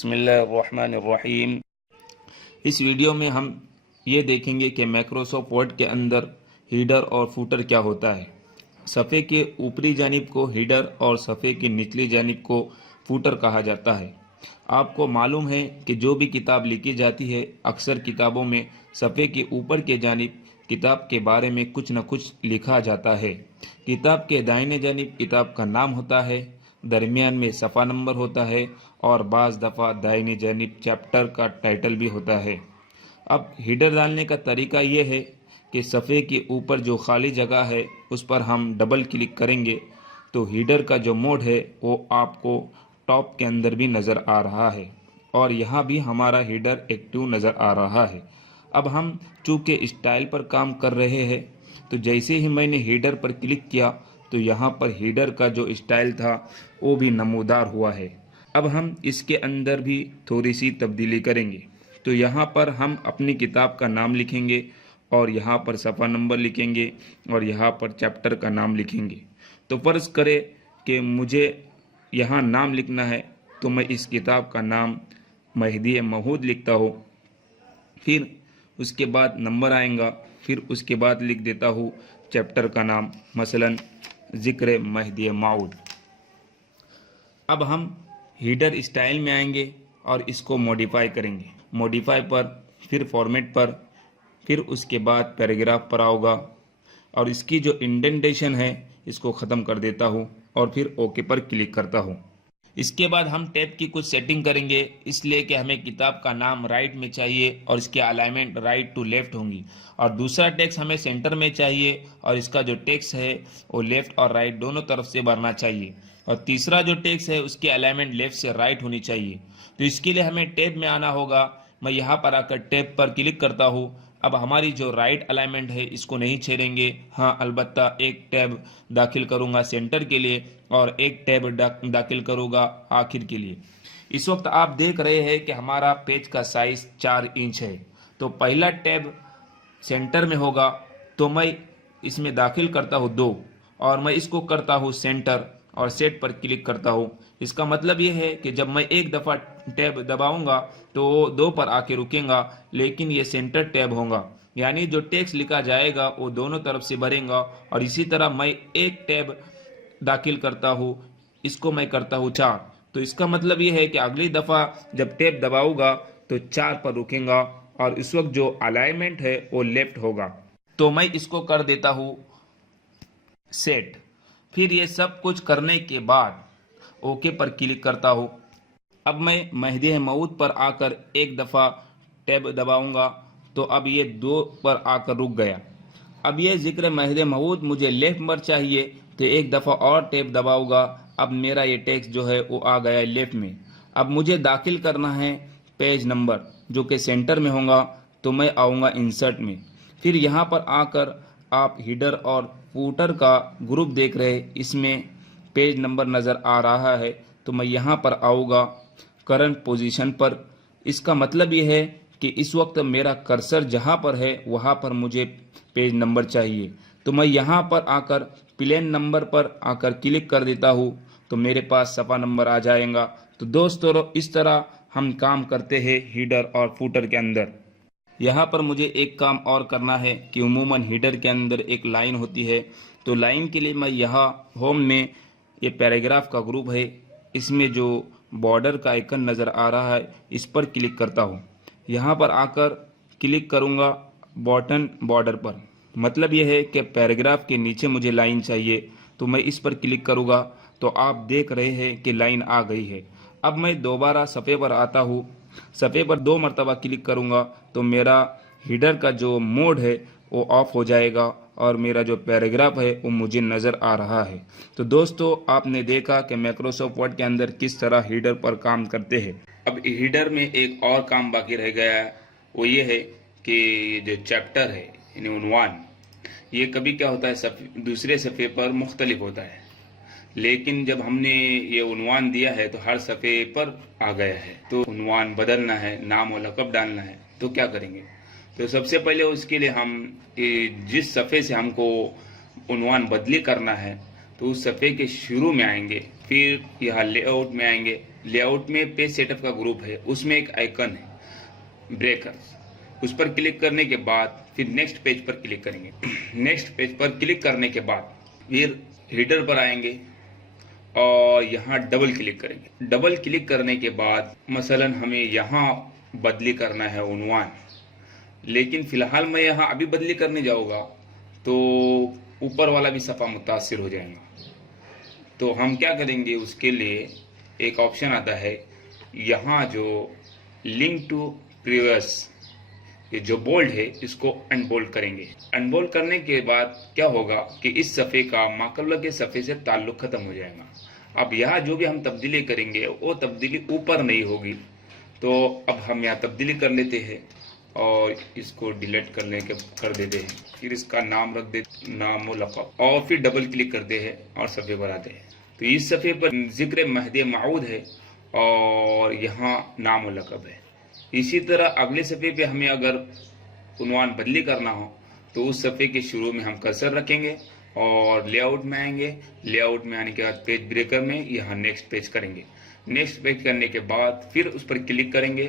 बिस्मिल्लाहिर्रहमानिर्रहीम। इस वीडियो में हम ये देखेंगे कि माइक्रोसॉफ्ट वर्ड के अंदर हीडर और फूटर क्या होता है। सफ़े के ऊपरी जानिब को हीडर और सफ़े की निचली जानिब को फूटर कहा जाता है। आपको मालूम है कि जो भी किताब लिखी जाती है अक्सर किताबों में सफ़े के ऊपर के जानिब किताब के बारे में कुछ न कुछ लिखा जाता है। किताब के दाहिने जानिब किताब का नाम होता है, दरमियान में सफ़ा नंबर होता है और बाज़ दफ़ा दाहिनी जानिब चैप्टर का टाइटल भी होता है। अब हीडर डालने का तरीका ये है कि सफ़े के ऊपर जो खाली जगह है उस पर हम डबल क्लिक करेंगे तो हीडर का जो मोड है वो आपको टॉप के अंदर भी नज़र आ रहा है और यहाँ भी हमारा हीडर एक्टिव नज़र आ रहा है। अब हम चूँकि स्टाइल पर काम कर रहे हैं तो जैसे ही मैंने हीडर पर क्लिक किया तो यहाँ पर हीडर का जो स्टाइल था वो भी नमूदार हुआ है। अब हम इसके अंदर भी थोड़ी सी तब्दीली करेंगे। तो यहाँ पर हम अपनी किताब का नाम लिखेंगे और यहाँ पर सफ़ा नंबर लिखेंगे और यहाँ पर चैप्टर का नाम लिखेंगे। तो फ़र्ज़ करें कि मुझे यहाँ नाम लिखना है तो मैं इस किताब का नाम महदी महूद लिखता हूँ, फिर उसके बाद नंबर आएगा, फिर उसके बाद लिख देता हूँ चैप्टर का नाम, मसलन ज़िक्र महदी मऊद। अब हम हीडर स्टाइल में आएंगे और इसको मॉडिफाई करेंगे। मॉडिफाई पर, फिर फॉर्मेट पर, फिर उसके बाद पैराग्राफ पर आऊँगा और इसकी जो इंडेंटेशन है इसको ख़त्म कर देता हूँ और फिर ओके पर क्लिक करता हूँ। इसके बाद हम टैब की कुछ सेटिंग करेंगे, इसलिए कि हमें किताब का नाम राइट में चाहिए और इसके अलाइनमेंट राइट टू लेफ्ट होंगी और दूसरा टेक्स्ट हमें सेंटर में चाहिए और इसका जो टेक्स्ट है वो लेफ्ट और राइट दोनों तरफ से भरना चाहिए और तीसरा जो टेक्स्ट है उसकी अलाइनमेंट लेफ्ट से राइट होनी चाहिए। तो इसके लिए हमें टैब में आना होगा। मैं यहाँ पर आकर टैब पर क्लिक करता हूँ। अब हमारी जो राइट अलाइनमेंट है इसको नहीं छेड़ेंगे, हाँ अलबत्ता एक टैब दाखिल करूँगा सेंटर के लिए और एक टैब दाखिल करूँगा आखिर के लिए। इस वक्त आप देख रहे हैं कि हमारा पेज का साइज़ 4 इंच है। तो पहला टैब सेंटर में होगा तो मैं इसमें दाखिल करता हूँ 2 और मैं इसको करता हूँ सेंटर और सेट पर क्लिक करता हूँ। इसका मतलब ये है कि जब मैं एक दफ़ा टैब दबाऊंगा तो 2 पर आके रुकेगा, लेकिन ये सेंटर टैब होगा, यानी जो टेक्स्ट लिखा जाएगा वो दोनों तरफ से भरेगा। और इसी तरह मैं एक टैब दाखिल करता हूँ, इसको मैं करता हूँ 4। तो इसका मतलब ये है कि अगली दफ़ा जब टैब दबाऊंगा तो 4 पर रुकेगा और इस वक्त जो अलाइनमेंट है वो लेफ्ट होगा। तो मैं इसको कर देता हूँ सेट। फिर ये सब कुछ करने के बाद ओके पर क्लिक करता हूँ। अब मैं महदी मऊद पर आकर एक दफ़ा टैब दबाऊंगा तो अब ये 2 पर आकर रुक गया। अब ये ज़िक्र महदी मऊद मुझे लेफ्ट पर चाहिए तो एक दफ़ा और टैब दबाऊंगा। अब मेरा ये टेक्स्ट जो है वो आ गया लेफ्ट में। अब मुझे दाखिल करना है पेज नंबर जो कि सेंटर में होगा, तो मैं आऊँगा इंसर्ट में। फिर यहाँ पर आकर आप हीडर और फूटर का ग्रुप देख रहे हैं, इसमें पेज नंबर नज़र आ रहा है तो मैं यहाँ पर आऊँगा करंट पोजीशन पर। इसका मतलब ये है कि इस वक्त मेरा कर्सर जहाँ पर है वहाँ पर मुझे पेज नंबर चाहिए, तो मैं यहाँ पर आकर प्लेन नंबर पर आकर क्लिक कर देता हूँ तो मेरे पास सफ़ा नंबर आ जाएगा। तो दोस्तों इस तरह हम काम करते हैं हीडर और फूटर के अंदर। यहाँ पर मुझे एक काम और करना है कि उमूमन हीडर के अंदर एक लाइन होती है, तो लाइन के लिए मैं यहाँ होम में ये पैराग्राफ का ग्रुप है, इसमें जो बॉर्डर का आइकन नज़र आ रहा है इस पर क्लिक करता हूँ। यहाँ पर आकर क्लिक करूँगा बॉटम बॉर्डर पर। मतलब यह है कि पैराग्राफ के नीचे मुझे लाइन चाहिए, तो मैं इस पर क्लिक करूँगा तो आप देख रहे हैं कि लाइन आ गई है। अब मैं दोबारा सफ़े पर आता हूँ, सफ़े पर 2 मरतबा क्लिक करूँगा तो मेरा हीडर का जो मोड है वो ऑफ हो जाएगा और मेरा जो पैराग्राफ है वो मुझे नज़र आ रहा है। तो दोस्तों आपने देखा कि माइक्रोसॉफ्ट वर्ड के अंदर किस तरह हीडर पर काम करते हैं। अब हीडर में एक और काम बाकी रह गया है, वो ये है कि जो चैप्टर है यानी उन्वान, ये कभी क्या होता है दूसरे सफ़े पर मुख्तलिफ होता है, लेकिन जब हमने ये उन्वान दिया है तो हर सफ़े पर आ गया है। तो उन्वान बदलना है, नाम और लक़ब डालना है, तो क्या करेंगे? तो सबसे पहले उसके लिए हम जिस सफ़े से हमको उन्वान बदली करना है तो उस सफ़े के शुरू में आएंगे, फिर यहाँ लेआउट में आएंगे। लेआउट में पेज सेटअप का ग्रुप है, उसमें एक आइकन है ब्रेकर, उस पर क्लिक करने के बाद फिर नेक्स्ट पेज पर क्लिक करेंगे। नेक्स्ट पेज पर क्लिक करने के बाद फिर हीडर पर आएंगे और यहाँ डबल क्लिक करेंगे। डबल क्लिक करने के बाद मसलन हमें यहाँ बदली करना है उन्वान, लेकिन फ़िलहाल मैं यहाँ अभी बदली करने जाऊँगा तो ऊपर वाला भी सफ़ा मुतासिर हो जाएगा। तो हम क्या करेंगे, उसके लिए एक ऑप्शन आता है, यहाँ जो लिंक टू प्रीवियस, ये जो बोल्ड है इसको अनबोल्ड करेंगे। अनबोल्ड करने के बाद क्या होगा कि इस सफ़े का माकबला के सफ़े से ताल्लुक़ ख़त्म हो जाएगा। अब यहाँ जो भी हम तब्दीली करेंगे वो तब्दीली ऊपर नहीं होगी। तो अब हम यहाँ तब्दीली कर लेते हैं और इसको डिलीट कर देते हैं। फिर इसका नाम रख देते, नाम व लक़ब, और फिर डबल क्लिक करते हैं और सफ़े पर आते हैं। तो इस सफ़े पर ज़िक्र महदी मऊद है और यहाँ नाम व लक़ब है। इसी तरह अगले सफ़े पे हमें अगर उन्वान बदली करना हो तो उस सफ़े के शुरू में हम कर्सर रखेंगे और लेआउट में आएंगे। लेआउट में आने के बाद पेज ब्रेकर में यहाँ नेक्स्ट पेज करेंगे। नेक्स्ट पेज करने के बाद फिर उस पर क्लिक करेंगे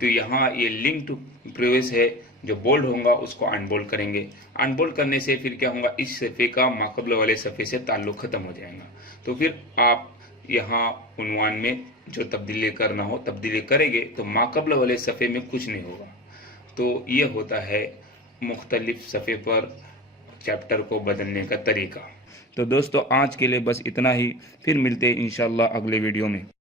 तो यहाँ ये लिंक टू प्रीवियस है, जो बोल्ड होगा उसको अनबोल्ड करेंगे। अनबोल्ड करने से फिर क्या होगा, इस सफ़े का माकबला वाले सफ़े से ताल्लुक़ ख़त्म हो जाएगा। तो फिर आप यहाँ उन्वान में जो तब्दीली करना हो तब्दीली करेंगे तो माकबला वाले सफ़े में कुछ नहीं होगा। तो ये होता है मुख्तलिफ सफ़े पर चैप्टर को बदलने का तरीका। तो दोस्तों आज के लिए बस इतना ही, फिर मिलते हैं इंशाअल्लाह अगले वीडियो में।